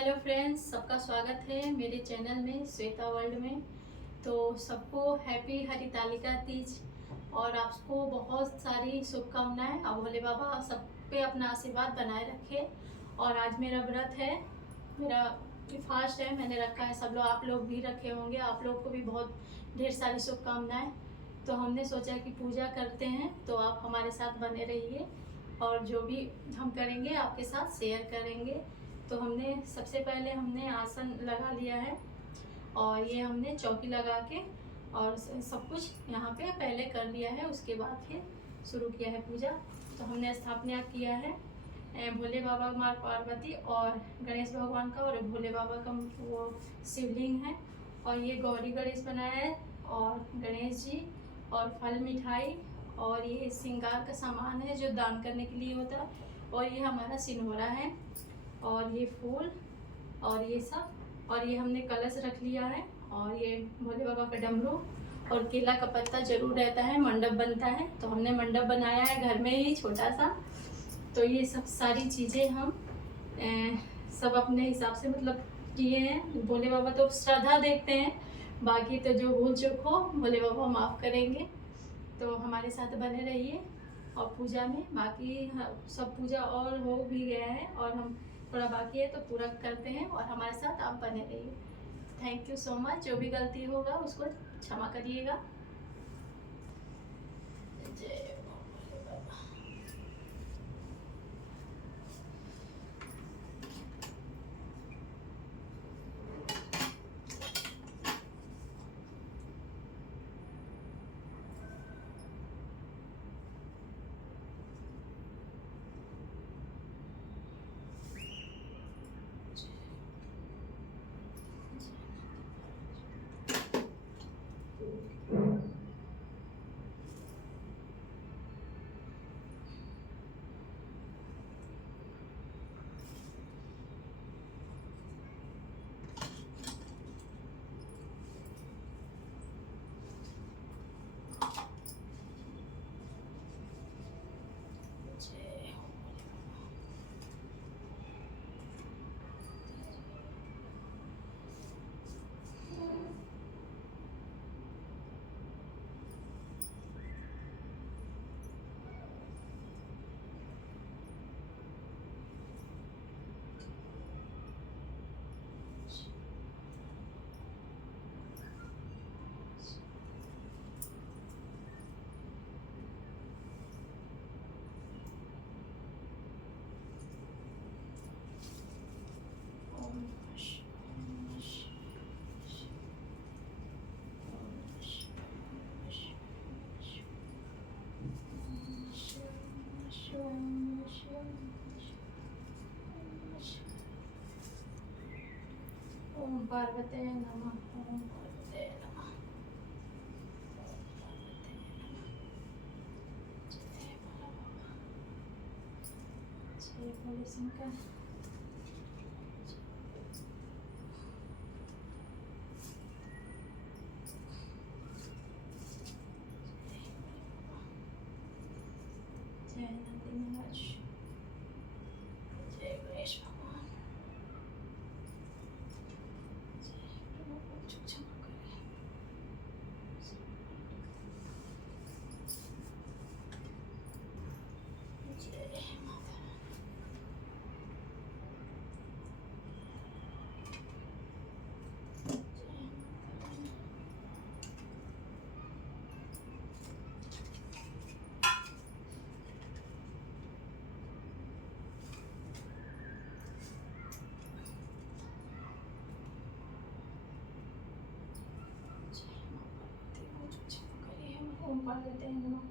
Hello friends, सबका स्वागत है मेरे चैनल में श्वेता वर्ल्ड में। तो सबको हैप्पी हरितालिका तीज और आपको बहुत सारी शुभकामनाएं। और भोले बाबा सब पे अपना आशीर्वाद बनाए रखे। और आज मेरा व्रत है, मेरा फास्ट है, मैंने रखा है। सब लोग, आप लोग भी रखे होंगे, आप लोग को भी बहुत ढेर सारी शुभकामनाएं। तो हमने सोचा कि पूजा करते हैं, तो आप हमारे साथ बने रहिए और जो भी हम करेंगे आपके साथ शेयर करेंगे। तो हमने सबसे पहले हमने आसन लगा लिया है और ये हमने चौकी लगा के और सब कुछ यहाँ पे पहले कर लिया है। उसके बाद फिर शुरू किया है पूजा। तो हमने स्थापना किया है भोले बाबा, माँ पार्वती और गणेश भगवान का, और भोले बाबा का वो शिवलिंग है। और ये गौरी गणेश बनाया है और गणेश जी और फल मिठाई और ये श्रृंगार का सामान है जो दान करने के लिए होता है। और ये हमारा सिनोरा है और ये फूल और ये सब, और ये हमने कलश रख लिया है। और ये भोले बाबा का डमरू और केला का पत्ता जरूर रहता है। मंडप बनता है, तो हमने मंडप बनाया है घर में ही छोटा सा। तो ये सब सारी चीज़ें हम सब अपने हिसाब से मतलब किए हैं। भोले बाबा तो श्रद्धा देखते हैं, बाकी तो जो भूल चूक हो भोले बाबा माफ़ करेंगे। तो हमारे साथ बने रहिए और पूजा में बाकी सब पूजा और हो भी गया है और हम थोड़ा बाकी है तो पूरा करते हैं। और हमारे साथ आप बने रहिए। Thank you so much. जो भी गलती होगा उसको क्षमा करिएगा। जय भोले बाबा। ओम पार्वते नमः। ओम पार्वते नमः। जय भोले शंकर। जय नंदी महाराज। जय गणेश भगवान। जय प्रभु क्षमा करें। जय माता। ओम पार्वते नमः।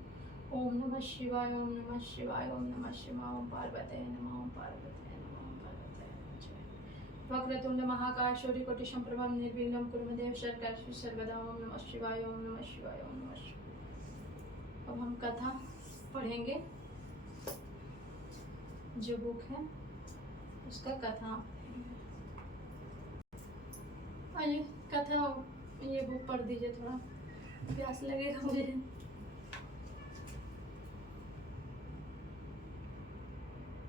ओम नमः शिवाय। ओम नमः शिवाय। ओम नमः शिवाय। ओम पार्वते नमः। ओम पार्वते नमः। ओम पार्वते नमः। वक्रतुंड महाकाय सूर्यकोटि संप्रभं निर्विघ्नं कुरु मे देव सर्वकार्येषु सर्वदा। ओम नमः शिवाय। ओम नमः शिवाय। ओम नमः शिवाय। अब हम कथा पढ़ेंगे। जो बुक है उसका कथा, आइए कथा ये बुक पढ़ दीजिए, थोड़ा प्यास लगेगा मुझे।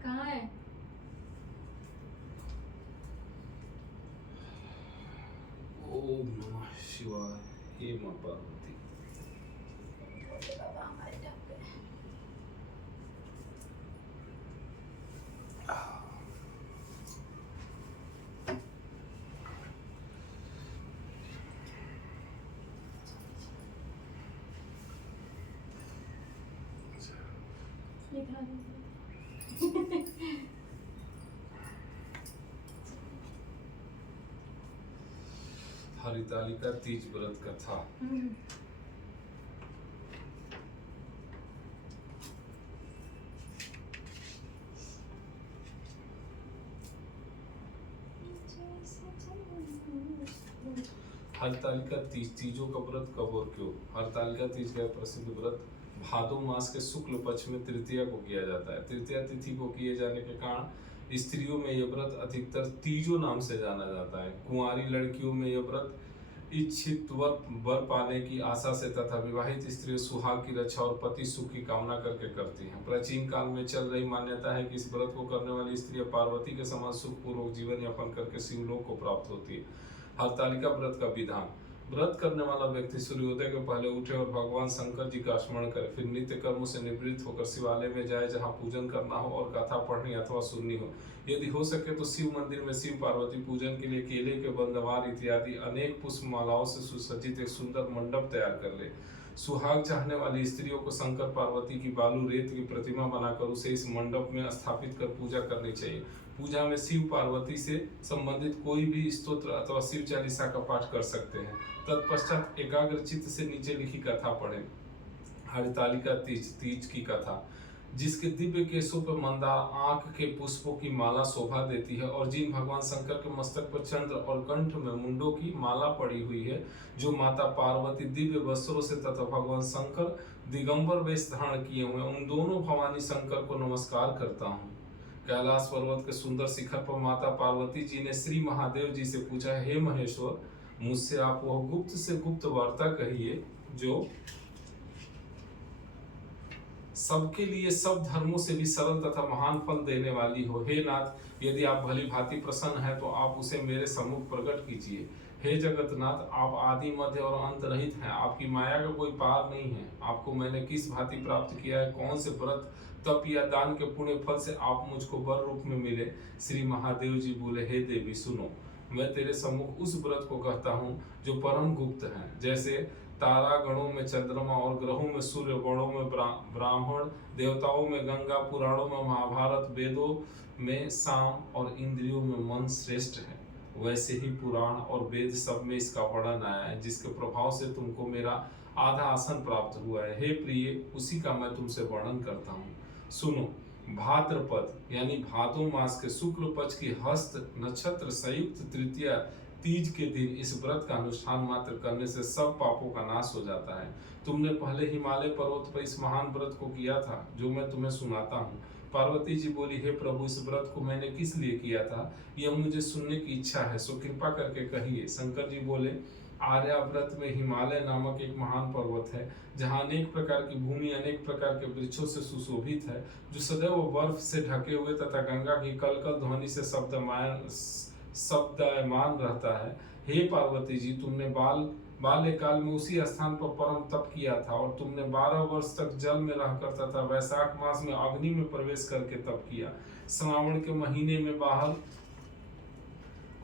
कहाँ है? माँ पार्वती। भोले बाबा हमारे ढक गए। हरितालिका तीज व्रत कथा। हरतालिका तीज, तीजों का व्रत कब और क्यों? हरतालिका तीज का प्रसिद्ध व्रत भादो मास के शुक्ल पक्ष में तृतीया को किया जाता है। तृतीया तिथि को किए जाने के कारण स्त्रियों में यह व्रत अधिकतर तीजो नाम से जाना जाता है। कुंवारी लड़कियों में यह व्रत इच्छित वर पाने की आशा से तथा विवाहित स्त्रियों सुहाग की रक्षा और पति सुख की कामना करके करती हैं। प्राचीन काल में चल रही मान्यता है कि इस व्रत को करने वाली स्त्रियां पार्वती के समान सुखपूर्वक जीवन यापन करके शिवलोक को प्राप्त होती है। हरतालिका व्रत का विधान। व्रत करने वाला व्यक्ति सूर्योदय के पहले उठे और भगवान शंकर जी का स्मरण करे, फिर नित्य कर्मों से निवृत्त होकर शिवालय में जाए जहाँ पूजन करना हो और कथा पढ़नी अथवा सुननी हो। यदि हो सके तो शिव मंदिर में शिव पार्वती पूजन के लिए केले के बंधवार इत्यादि अनेक पुष्प मालाओं से सुसज्जित एक सुंदर मंडप तैयार कर ले। सुहाग चाहने वाली स्त्रियों को शंकर पार्वती की बालू रेत की प्रतिमा बनाकर उसे इस मंडप में स्थापित कर पूजा करनी चाहिए। पूजा में शिव पार्वती से संबंधित कोई भी स्तोत्र अथवा शिव चालीसा का पाठ कर सकते हैं। तत्पश्चात एकाग्र चित्त से नीचे लिखी कथा पढ़ें। हरितालिका तीज, तीज की कथा। जिसके दिव्य केशों पर मंदार आंख के पुष्पों की माला शोभा देती है और जिन भगवान शंकर के मस्तक पर चंद्र और कंठ में मुंडों की माला पड़ी हुई है, जो माता पार्वती दिव्य वस्त्रों से तथा भगवान शंकर दिगंबर वेश धारण किए हुए, उन दोनों भवानी शंकर को नमस्कार करता हूँ। कैलाश पर्वत के सुंदर शिखर पर माता पार्वती जी ने श्री महादेव जी से पूछा, हे महेश्वर, मुझसे आप वह गुप्त से गुप्त वार्ता कहिए जो सबके लिए सब धर्मों से भी सरल तथा महान फल देने वाली हो। हे नाथ, यदि आप भली भांति प्रसन्न हैं तो आप उसे मेरे सम्मुख प्रकट कीजिए। हे जगतनाथ, आप आदि मध्य और अंत रहित हैं, आपकी माया का कोई पार नहीं है। आपको मैंने किस भांति प्राप्त किया है, कौन से व्रत तप या दान के पुण्य फल से आप मुझको वर रूप में मिले। श्री महादेव जी बोले, हे देवी सुनो, मैं तेरे सम्मुख उस व्रत को कहता हूँ जो परम गुप्त है। जैसे तारा गणों में चंद्रमा और ग्रहों में सूर्य, गणों में ब्राह्मण, देवताओं में गंगा, पुराणों में महाभारत, वेदों में साम और इंद्रियों में मन श्रेष्ठ है, वैसे ही पुराण और वेद सब में इसका वर्णन आया है, जिसके प्रभाव से तुमको मेरा आधा आसन प्राप्त हुआ है। हे प्रिय, उसी का मैं तुमसे वर्णन करता हूँ। सुनो, भाद्रपद यानी भादो मास के शुक्ल पक्ष की हस्त नक्षत्र संयुक्त तृतीया तीज के दिन इस व्रत का अनुष्ठान मात्र करने से सब पापों का नाश हो जाता है। तुमने पहले हिमालय पर्वत पर इस महान व्रत को किया था, जो मैं तुम्हें सुनाता हूँ। पार्वती जी बोली, हे प्रभु, इस व्रत को मैंने किस लिए किया था, यह मुझे सुनने की इच्छा है, सो कृपा करके कहिए। शंकर जी बोले, आर्याव्रत में हिमालय नामक एक महान पर्वत है, जहाँ अनेक प्रकार की भूमि अनेक प्रकार के वृक्षों से सुशोभित है, जो सदैव बर्फ से ढके हुए तथा गंगा की कलकल ध्वनि से शब्दमान रहता है। हे पार्वती जी, तुमने बाल्यकाल में उसी स्थान पर परम तप किया था और तुमने 12 वर्ष तक जल में रहकर तथा वैशाख मास में अग्नि में प्रवेश करके तप किया। श्रावण के महीने में बाहर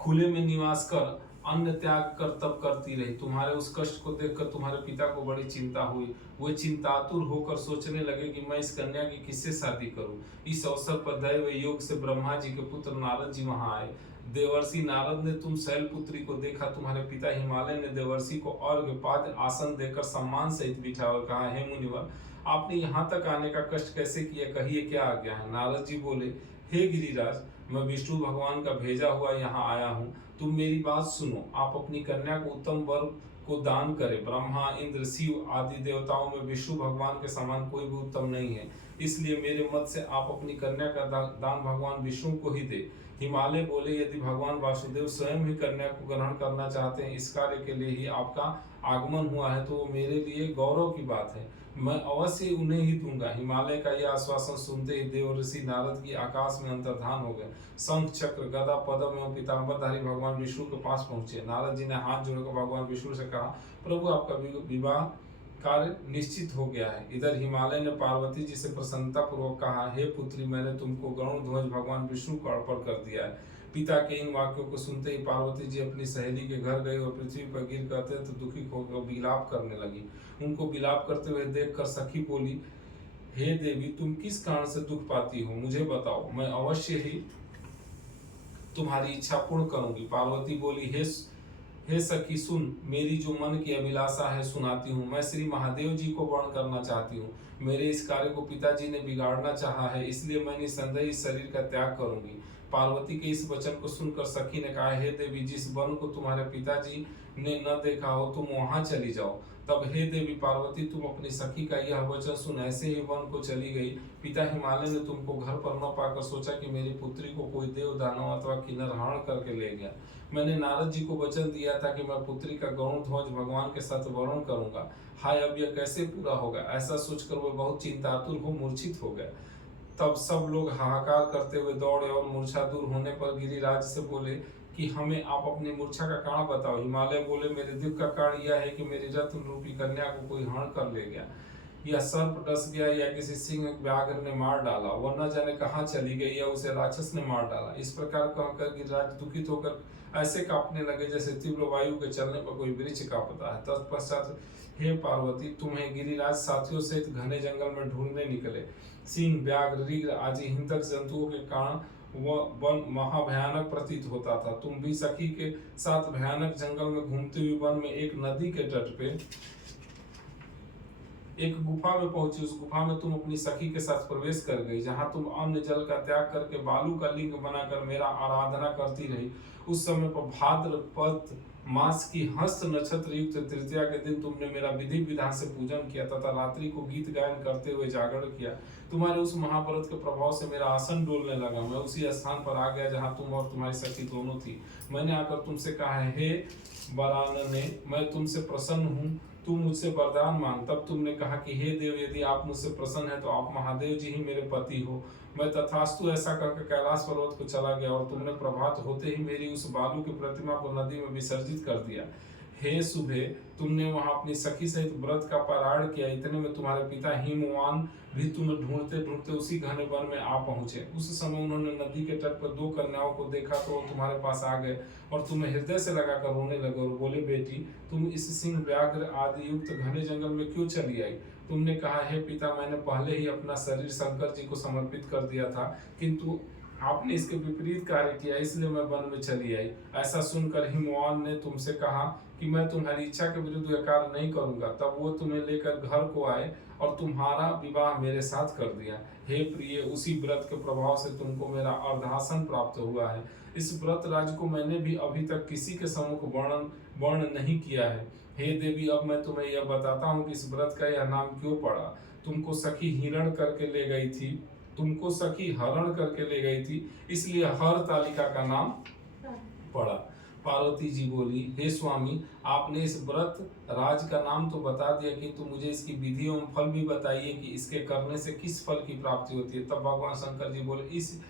खुले में निवास कर अन्न त्याग कर तप करती रही। तुम्हारे उस कष्ट को देखकर तुम्हारे पिता को बड़ी चिंता हुई। वे चिंतातुर होकर सोचने लगे कि मैं इस कन्या की किससे शादी करूं। इस अवसर पर दैव योग से ब्रह्मा जी के पुत्र नारद जी वहां आए। देवर्षि नारद ने तुम शैलपुत्री को देखा। तुम्हारे पिता हिमालय ने देवर्षि को अर्घ्यपाद्य आसन देकर सम्मान सहित बिठाया और कहा, हे मुनिवर, आपने यहाँ तक आने का कष्ट कैसे किया, कहिए क्या आज्ञा है। नारद जी बोले, हे गिरिराज, मैं विष्णु भगवान का भेजा हुआ यहाँ आया हूँ। तुम मेरी बात सुनो। आप अपनी कन्या को उत्तम वर को दान करें। ब्रह्मा, इंद्र, शिव आदि देवताओं में विष्णु भगवान के समान कोई भी उत्तम नहीं है, इसलिए मेरे मत से आप अपनी कन्या का दान भगवान विष्णु को ही दे। हिमालय बोले, यदि भगवान वासुदेव स्वयं ही कन्या को ग्रहण करना चाहते हैं, इस कार्य के लिए ही आपका आगमन हुआ है, तो वो मेरे लिए गौरव की बात है। मैं अवश्य उन्हें ही दूंगा। हिमालय का यह आश्वासन सुनते ही देव ऋषि नारद की आकाश में अंतर्धान हो गए। शंख चक्र गदा पद्म एवं पीताम्बरधारी भगवान विष्णु के पास पहुंचे। नारद जी ने हाथ जोड़कर भगवान विष्णु से कहा, प्रभु आपका विवाह कार्य निश्चित हो गया है। इधर हिमालय ने पार्वती जी से प्रसन्नता पूर्वक कहा, हे पुत्री, मैंने तुमको गरुड़ ध्वज भगवान विष्णु को अर्पण कर दिया है। पिता के इन वाक्यों को सुनते ही पार्वती जी अपनी सहेली के घर गई और पृथ्वी पर गिर कर अत्यंत दुखी होकर विलाप करने लगी। उनको विलाप करते हुए देखकर सखी बोली, हे देवी, तुम किस कारण से दुख पाती हो, मुझे बताओ, मैं अवश्य ही तुम्हारी इच्छा पूर्ण करूंगी। पार्वती बोली, हे सखी सुन, मेरी जो मन की अभिलाषा है सुनाती हूँ। मैं श्री महादेव जी को वर्ण करना चाहती हूँ। मेरे इस कार्य को पिताजी ने बिगाड़ना चाहा है, इसलिए मैं निसंदेह इस शरीर का त्याग करूंगी। पार्वती के इस वचन को सुनकर सखी ने कहा, हे देवी, जिस वन को तुम्हारे पिताजी ने न देखा हो तुम वहां चली जाओ। तब हे देवी पार्वती, तुम अपनी सखी का यह वचन सुन ऐसे ही वन को चली गई। पिता हिमालय ने तुमको घर पर न पाकर सोचा कि मेरी पुत्री को कोई देव दानव अथवा किन्नर हरण करके ले गया। मैंने नारद जी को वचन दिया था कि मैं पुत्री का गरुड़ ध्वज भगवान के साथ वर्ण करूंगा। हाय, अब यह कैसे पूरा होगा? ऐसा सोचकर वह बहुत चिंतातुर हो मूर्छित हो गया। तब सब लोग हाहाकार करते हुए दौड़े और मूर्छा दूर होने पर गिरिराज से बोले कि हमें आप अपनी मूर्छा का कारण बताओ। हिमालय बोले, मेरे दुख का कारण यह है कि मेरी रत्न रूपी कन्या को कोई हरण कर ले गया, या सर्प डस गया, या किसी सिंह व्याघ्र ने मार डाला, वह न जाने कहाँ चली गई, या उसे राक्षस ने मार डाला। इस प्रकार कहकर गिरिराज दुखित होकर ऐसे कांपने लगे जैसे तीव्र वायु के चलने पर कोई वृक्ष कांपता है। तत्पश्चात हे पार्वती, तुम्हें गिरिराज साथियों सहित घने जंगल में ढूंढने निकले। सिंह, व्याघ्र, ऋग्र आदि हिंसक जंतुओं के कारण वह वन महाभयानक प्रतीत होता था। तुम भी सखी के साथ भयानक जंगल में घूमते हुए वन में एक नदी के तट पे एक गुफा में पहुंची। उस गुफा में तुम अपनी सखी के साथ प्रवेश कर गई, जहां तुम अन्न जल का त्याग करके बालू का लिंग बनाकर मेरा आराधना करती रही। उस समय पर भाद्रपद मास की हस्त नक्षत्र युक्त तृतीया के दिन तुमने मेरा विधि विधान से पूजन किया तथा रात्रि को गीत गायन करते हुए जागरण किया। तुम्हारे उस महाव्रत के प्रभाव से मेरा आसन डोलने लगा। मैं उसी स्थान पर आ गया जहां तुम और तुम्हारी सखी दोनों थी। मैंने आकर तुमसे कहा, हे वरानने, मैं तुमसे प्रसन्न हूँ, तुम मुझसे वरदान मांग। तब तुमने कहा कि हे देव, यदि आप मुझसे प्रसन्न हैं तो आप महादेव जी ही मेरे पति हो। मैं तथास्तु ऐसा कहकर कैलाश पर्वत को चला गया और तुमने प्रभात होते ही मेरी उस बालू की प्रतिमा को नदी में विसर्जित कर दिया। हे सुबह, तुमने वहां अपनी सखी सहित व्रत का पारायण किया। इतने में तुम्हारे पिता हिमवान भी तुम्हें ढूंढते ढूंढते उसी घने वन में आ पहुंचे। उस समय उन्होंने नदी के तट पर दो कन्याओं को देखा तो वो तुम्हारे पास आ गए और तुम्हें हृदय से लगाकर रोने लगे और बोले, बेटी, तुम इस सिंह व्याघ्र आदि युक्त घने जंगल में क्यों चली आई? तुमने कहा, हे पिता, मैंने पहले ही अपना शरीर शंकर जी को समर्पित कर दिया था, किंतु आपने इसके विपरीत कार्य किया, इसलिए मैं वन में चली आई। ऐसा सुनकर हिमवान ने तुमसे कहा कि मैं तुम्हारी इच्छा के विरुद्ध यह कार्य नहीं करूंगा। तब वो तुम्हें लेकर घर को आए और तुम्हारा विवाह मेरे साथ कर दिया। हे प्रिय, उसी व्रत के प्रभाव से तुमको मेरा अर्धासन प्राप्त हुआ है। इस व्रत राज को मैंने भी अभी तक किसी के सम्मुख वर्ण नहीं किया है। हे देवी, अब मैं तुम्हें यह बताता हूँ कि इस व्रत का यह नाम क्यों पड़ा। तुमको सखी हरण करके ले गई थी, इसलिए हर तालिका का नाम पड़ा। पार्वती जी बोली, हे स्वामी, आपने इस व्रत राज का नाम तो बता दिया, किंतु मुझे इसकी विधि एवं फल भी बताइए कि इसके करने से किस फल की प्राप्ति होती है। तब भगवान शंकर जी बोले, इस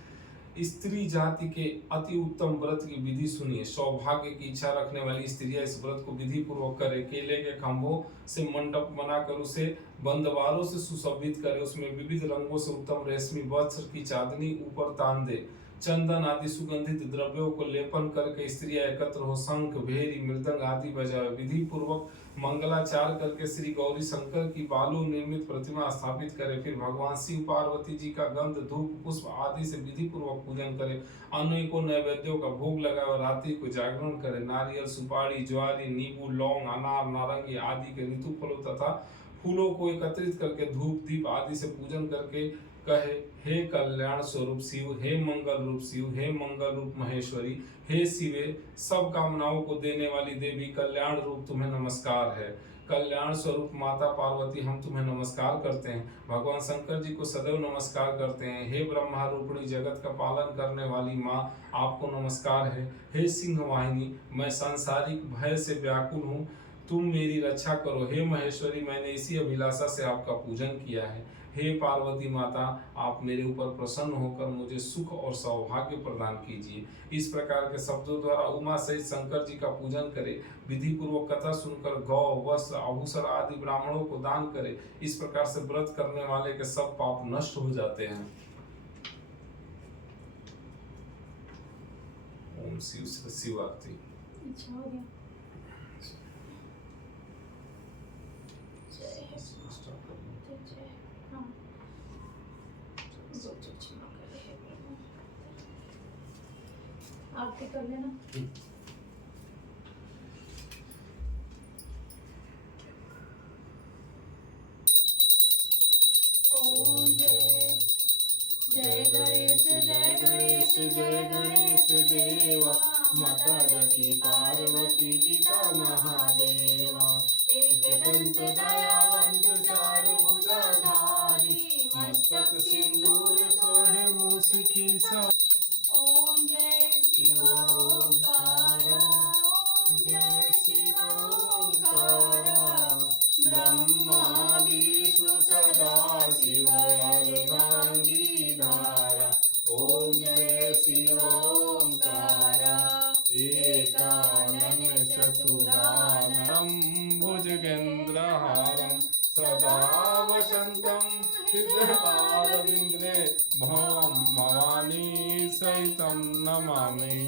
स्त्री जाति के अति उत्तम व्रत की विधि सुनिए। सौभाग्य की इच्छा रखने वाली स्त्रियां इस व्रत को विधि पूर्वक करे। केले के खंभों से मंडप बनाकर उसे बंदवारों से सुशोभित करे। उसमें विविध रंगों से उत्तम रेशमी वस्त्र की चांदनी ऊपर तान दे। चंदन आदि सुगंधित द्रव्यों को लेपन करके स्त्रियां एकत्र हो शंख, भेरी, मृदंग आदि बजावे। विधि पूर्वक मंगलाचार करके श्री गौरी शंकर की बालू निर्मित प्रतिमा स्थापित करे। फिर भगवान शिव पार्वती जी का गंध, धूप, पुष्प आदि से विधि पूर्वक पूजन करे। अनेकों नैवेद्यों का भोग लगाए और रात्रि को जागरण करे। नारियल, सुपारी, ज्वारी, नींबू, लौंग, अनार, नारंगी आदि के ऋतु फलों तथा फूलों को एकत्रित करके धूप दीप आदि से पूजन करके कहे, हे कल्याण स्वरूप शिव, हे मंगल रूप शिव, हे मंगल रूप महेश्वरी, हे शिवे, सब कामनाओं को देने वाली देवी, कल्याण रूप तुम्हें नमस्कार है। कल्याण स्वरूप माता पार्वती, हम तुम्हें नमस्कार करते हैं। भगवान शंकर जी को सदैव नमस्कार करते हैं। हे ब्रह्मा रूपिणी, जगत का पालन करने वाली माँ, आपको नमस्कार है। हे सिंह वाहिनी, मैं सांसारिक भय से व्याकुल हूँ, तुम मेरी रक्षा करो। हे महेश्वरी, मैंने इसी अभिलाषा से आपका पूजन किया है। हे पार्वती माता, आप मेरे ऊपर प्रसन्न होकर मुझे सुख और सौभाग्य प्रदान कीजिए। इस प्रकार के शब्दों द्वारा उमा सहित शंकर जी का पूजन करें। विधि पूर्वक कथा सुनकर गौ, वस्त्र, आभूषण आदि ब्राह्मणों को दान करें। इस प्रकार से व्रत करने वाले के सब पाप नष्ट हो जाते हैं। ओम शिव आरती। अच्छा हो गया। हाँ। आरती कर लेना। ओम जय गणेश जय गणेश जय गणेश देवा, माता की पार्वती पिता महादेवा, एक दंत दयावंत चार भुजाधारी, मस्तक सिंदूर सोहे मूस की सा। ओम जय शिव ओंकारा, ओम जय शिव ओंकारा, ब्रह्मा विष्णु सदा शिव अर्धांगी धारा। ओम जय शिव ओंकारा, एकानन चतुराननं भुजगेन्द्रहारं, सदा वसन्तं हृदयपारविन्द्रे भवानी सहितं नमामि।